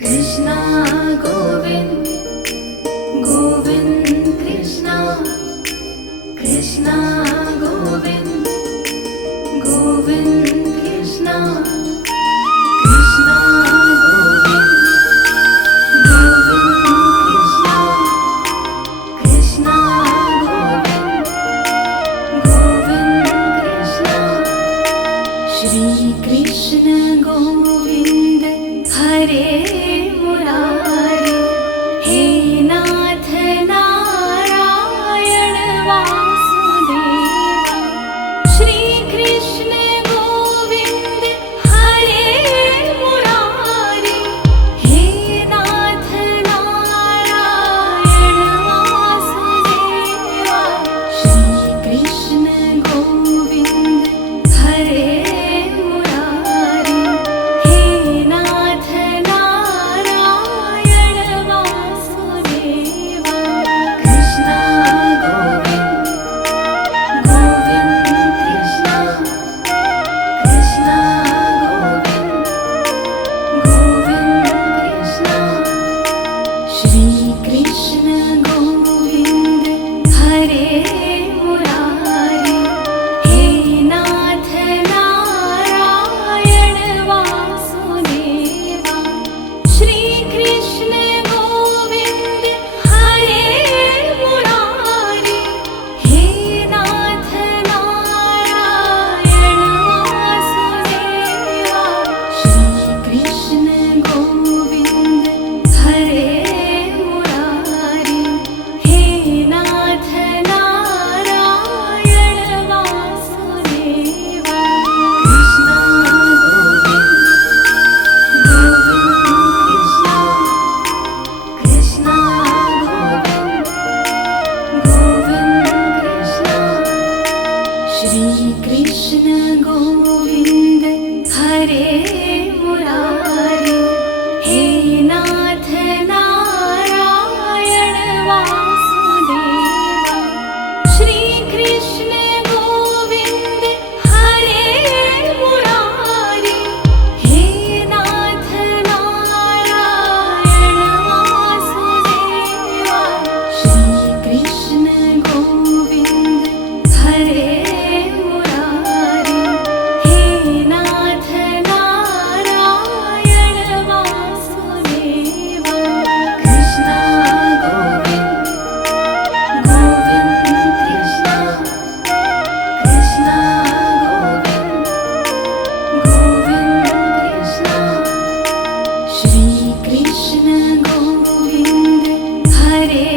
कृष्णा गोविंद गोविंद कृष्णा कृष्णा गोविंद गोविंद कृष्णा कृष्णा गोविंद गोविंद कृष्णा कृष्णा गोविंद गोविंद कृष्णा श्री कृष्ण गोविंद हरे मुरारे हे नाथ नारायण वासुदेव श्री कृष्ण गोविंद हरे मुरारे हे नाथ नारायण वासुदेव श्री कृष्ण गोविंद हरे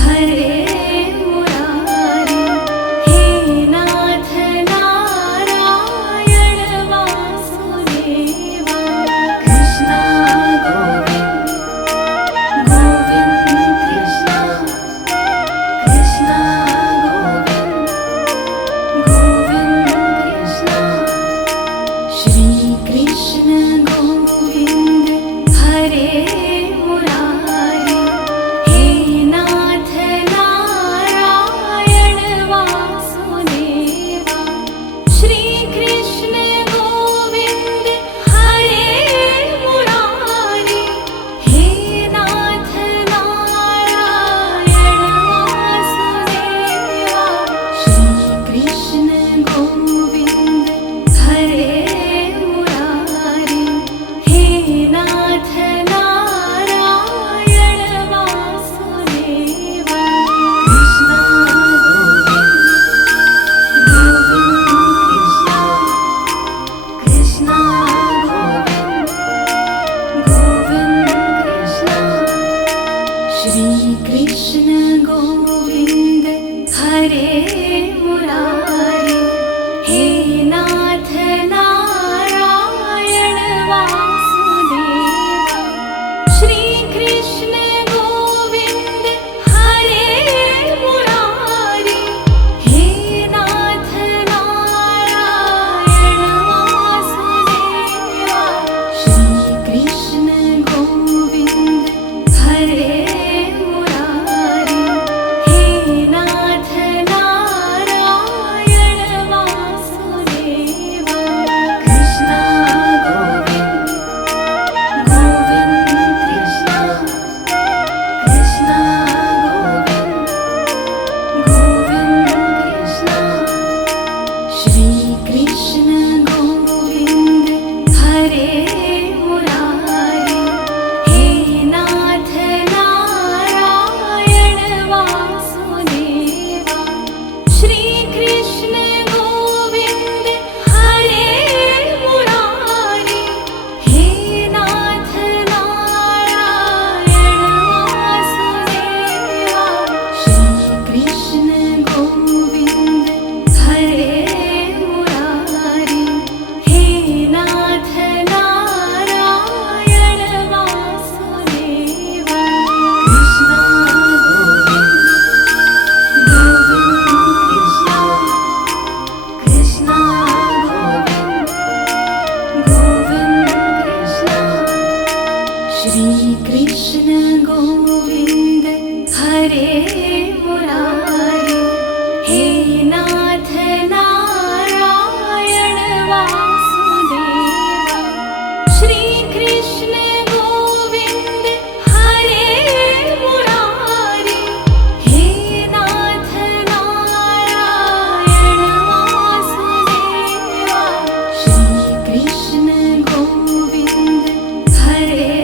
हरे मुरारे श्री कृष्ण गोविंद हरे मुरारी, हे नाथ नारायण वासुदेव। श्री कृष्ण गोविंद हरे मुरारी, हे नाथ नारायण वासुदेव। श्री कृष्ण गोविंद हरे मुरारी, हे नाथ नारायण वासुदेव। कृष्ण गोविंद गोविंद कृष्ण, कृष्ण गोविंद गोविंद कृष्ण। श्री कृष्ण गोविंद हरे मुरारी, हे नाथ नारायण वासुदेव। श्री कृष्ण गोविंद हरे मुरारी, हे नाथ नारायण वासुदेव। श्री कृष्ण गोविंद हरे मुरारी, हे नाथ नारायण वासुदेव। कृष्ण गोविंद हरे मुरारी, हे नाथ नारायण वासुदेव। श्री कृष्ण गोविंद हरे मुरारी, हे नाथ नारायण वासुदेव। श्री कृष्ण गोविंद हरे